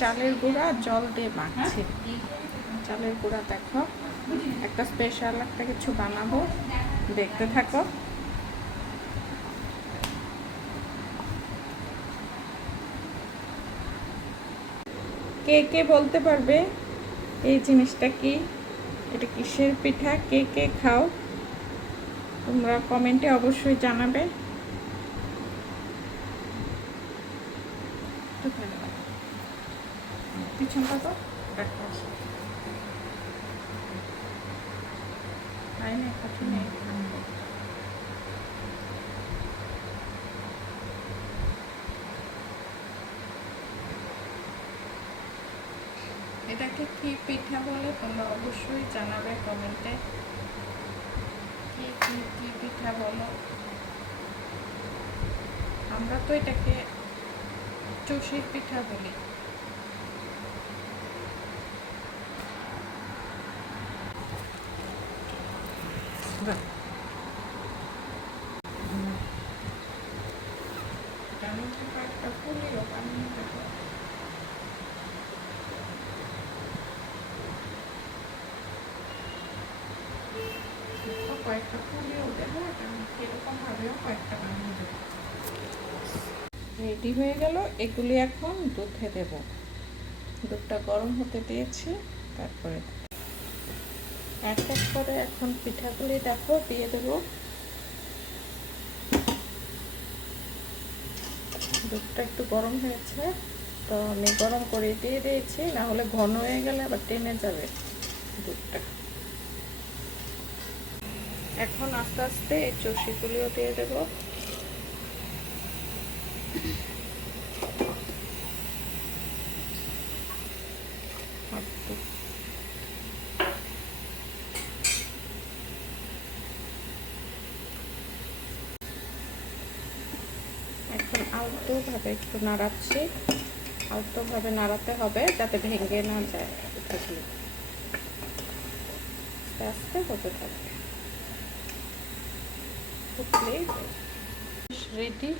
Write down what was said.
চালের গুঁড়া জল দিয়ে মাখছি। চালের গুঁড়া দেখো, একটা স্পেশাল একটা কিছু বানাবো, দেখতে থাকো। কে কে বলতে পারবে এই জিনিসটা কি, এটা কিসের পিঠা, কে কে খাও তোমরা কমেন্টে অবশ্যই জানাবে। পিছনটা তো দেখো তাই না, কঠিন এটাকে কি পিঠা বলে তোমরা অবশ্যই জানাবে কমেন্টে। কি কি কি পিঠা বলো? আমরা তো এটাকে চষির পিঠা বলি। একটা পুলিও বানিয়ে দেবো। কয়েকটা পুলিও দেবো, এরকম ভাবেও কয়েকটা বানিয়ে দেবো। রেডি হয়ে গেল, এগুলি এখন দুধে দেব। দুধটা গরম হতে দিয়েছি, তারপরে এক এক করে এখন পিঠাগুলি দেখো দিয়ে দেবো। দুধটা একটু গরম হয়েছে, তো আমি গরম করে দিয়ে দিয়েছি, না হলে ঘন হয়ে গেলে আবার টেনে যাবে দুধটা। এখন আস্তে আস্তে এই চষিগুলিও দিয়ে দেবো। এখন আলতোভাবে একটু নাড়াচ্ছি, আলতোভাবে নাড়াতে হবে যাতে ভেঙে না যায়। পিঠাগুলো আস্তে আস্তে হতে থাকবে। রেডি।